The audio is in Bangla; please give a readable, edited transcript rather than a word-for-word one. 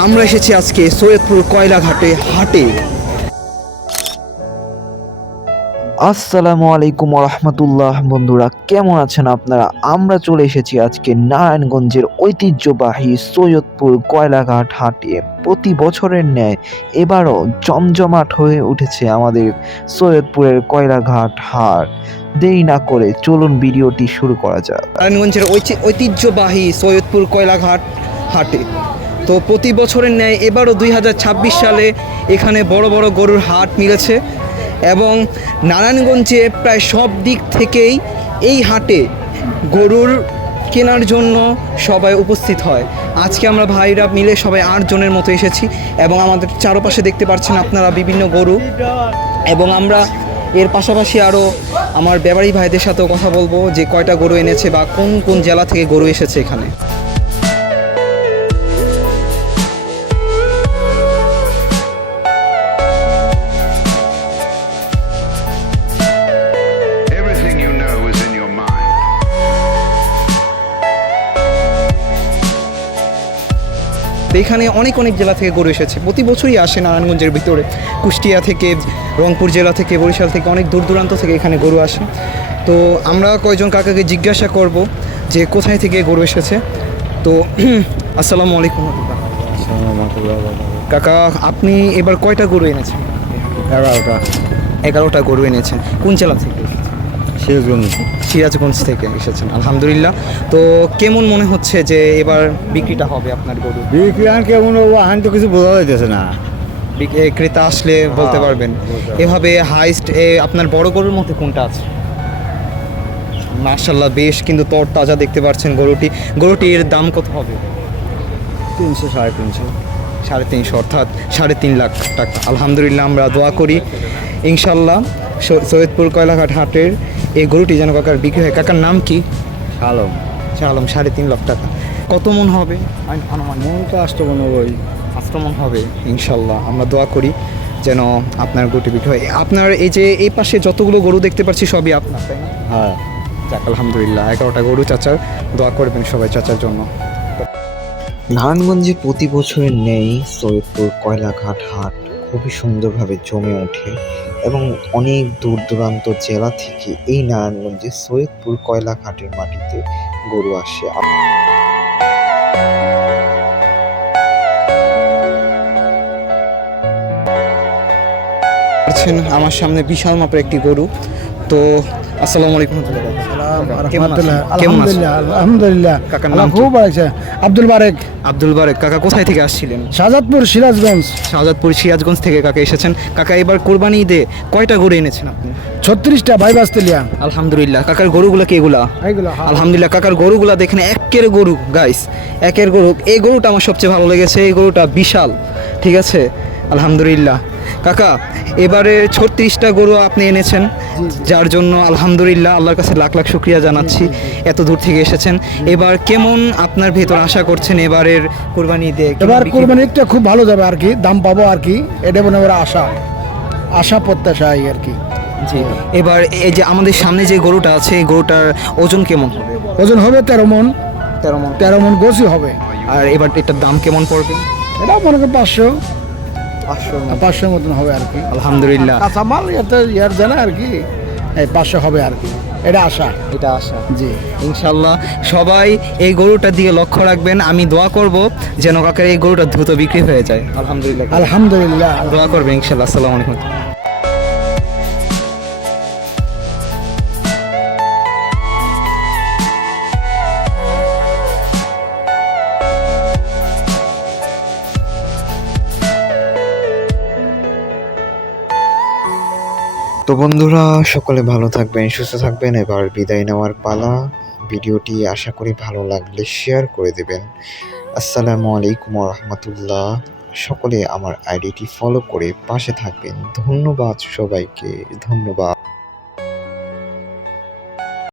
আমরা এসেছি আজকে সৈয়দপুর কয়লাঘাটে হাটে। আসসালামু আলাইকুম রহমতুল্লাহ। বন্ধুরা কেমন আছেন আপনারা? আমরা চলে এসেছি আজকে নারায়ণগঞ্জের ঐতিহ্যবাহী সৈয়দপুর কয়লাঘাট হাটে। প্রতি বছরের ন্যায় এবারও জমজমাট হয়ে উঠেছে আমাদের সৈয়দপুরের কয়লাঘাট হাট। দেরি না করে চলুন ভিডিওটি শুরু করা যাক। নারায়ণগঞ্জের ঐতিহ্যবাহী সৈয়দপুর কয়লাঘাট হাটে তো প্রতি বছরের ন্যায় এবারও 2026 সালে এখানে বড় বড় গরুর হাট মিলেছে এবং নারায়ণগঞ্জে প্রায় সব দিক থেকেই এই হাটে গরুর কেনার জন্য সবাই উপস্থিত হয়। আজকে আমরা ভাইরা মিলে সবাই 8 জনের মতো এসেছি এবং আমাদের চারপাশে দেখতে পাচ্ছেন আপনারা বিভিন্ন গরু, এবং আমরা এর পাশাপাশি আরও আমার ব্যবসায়ী ভাইদের সাথেও কথা বলবো যে কয়টা গরু এনেছে বা কোন কোন জেলা থেকে গরু এসেছে এখানে। এখানে অনেক অনেক জেলা থেকে গরু এসেছে, প্রতি বছরই আসে নারায়ণগঞ্জের ভিতরে। কুষ্টিয়া থেকে, রংপুর জেলা থেকে, বরিশাল থেকে, অনেক দূর দূরান্ত থেকে এখানে গরু আসে। তো আমরা কয়েকজন কাকাকে জিজ্ঞাসা করব যে কোথায় থেকে গরু এসেছে। তো আসসালামু আলাইকুম কাকা, আপনি এবার কয়টা গরু এনেছেন? 11টা গরু এনেছেন। কোন জেলা থেকে? সিরাজগঞ্জ থেকে এসেছেন। আলহামদুলিল্লাহ। তো কেমন মনে হচ্ছে যে এবার বিক্রিটা হবে আপনার গরু? বিক্রি আর কেমন হবো এখন তো কিছু বোঝা যাইতেছে না। ক্রেতা আসলে বলতে পারবেন। এভাবে হাইস্ট আপনার বড় গরুর মধ্যে কোনটা আছে? মাশাআল্লাহ, বেশ কিন্তু তরতাজা দেখতে পাচ্ছেন গরুটির দাম কত হবে? 300 350 350, অর্থাৎ 3.5 লাখ টাকা। আলহামদুলিল্লাহ, আমরা দোয়া করি ইনশাল্লাহ সৈয়দপুর কয়লাঘাট হাটের এই গরুটি যেন কাকার বিক্রি হয়। কাকার নাম কি? শালম। 3.5 লাখ টাকা। কত মন হবে? মন তো আষ্টমন ওই আক্রমণ হবে ইনশাল্লাহ। আমরা দোয়া করি যেন আপনার গরুটি বিক্রি হয়। আপনার এই যে এই পাশে যতগুলো গরু দেখতে পাচ্ছি সবই আপনার, তাই না? হ্যাঁ। যাক আলহামদুলিল্লাহ, 11টা গরু চাচার। দোয়া করবেন সবাই চাচার জন্য। নারায়ণগঞ্জে প্রতি বছরের নেই সৈয়দপুর কয়লাঘাট হাট খুবই সুন্দরভাবে জমে ওঠে এবং অনেক দূর দূরান্ত জেলা থেকে এই নারায়ণগঞ্জে সৈয়দপুর কয়লাঘাটের মাটিতে গরু আসে। আমার সামনে বিশাল মাপের একটি গরু। তো আসসালামু আলাইকুম। আলহামদুলিল্লাহ। খুব ভালো। আব্দুল বারেক কাকা কোথায় থেকে আসছিলেন? শাহজাদপুর সিরাজগঞ্জ থেকে কাকা এসেছেন। কাকা এবার কোরবানি ঈদে কয়টা গরু এনেছেন আপনি? 36টা ভাই বাস্তেলিয়া। আলহামদুলিল্লাহ। কাকার গরুগুলা কি এগুলা? আলহামদুলিল্লাহ, কাকার গরুগুলা দেখেন, একের গরু গাইস, একের গরু। এই গরুটা আমার সবচেয়ে ভালো লেগেছে, এই গরুটা বিশাল। ঠিক আছে, আলহামদুলিল্লাহ। কাকা এবারে 36টা গরু আপনি এনেছেন, যার জন্য আলহামদুলিল্লাহ আল্লাহর কাছে লাখ লাখ শুকরিয়া জানাচ্ছি। এত দূর থেকে এসেছেন। এবার কেমন আপনার ভেতর আশা করছেন এবারের কোরবানি ঈদে? এবার কোরবানি ঈদটা খুব ভালো যাবে আর কি, দাম পাবো আর কি, এটা মনে হয় আশা প্রত্যাশা আর কি। জি, এবার এই যে আমাদের সামনে যে গরুটা আছে, এই গরুটার ওজন কেমন হবে? ওজন হবে 13 মন। 13 মন গোছই হবে। আর এবার এটার দাম কেমন পড়বে? এটা মনে করেন 500 মতন হবে আর কি। আলহামদুলিল্লাহ, কাঁচামাল ইয়ার জানা আর কি, 500 হবে আর কি, এটা আশা। জি ইনশাল্লাহ। সবাই এই গরুটা দিয়ে লক্ষ্য রাখবেন। আমি দোয়া করব যেন কাকার এই গরুটা দ্রুত বিক্রি হয়ে যায়। আলহামদুলিল্লাহ দোয়া করবেন ইনশাল্লাহ। আসসালামু আলাইকুম। তো বন্ধুরা সকলে ভালো থাকবেন, সুস্থ থাকবেন। এবার বিদায় নেওয়ার পালা। ভিডিওটি আশা করি ভালো লাগলে শেয়ার করে দেবেন। আসসালামু আলাইকুম রহমতুল্লাহ। সকলে আমার আইডিটি ফলো করে পাশে থাকবেন। ধন্যবাদ সবাইকে, ধন্যবাদ।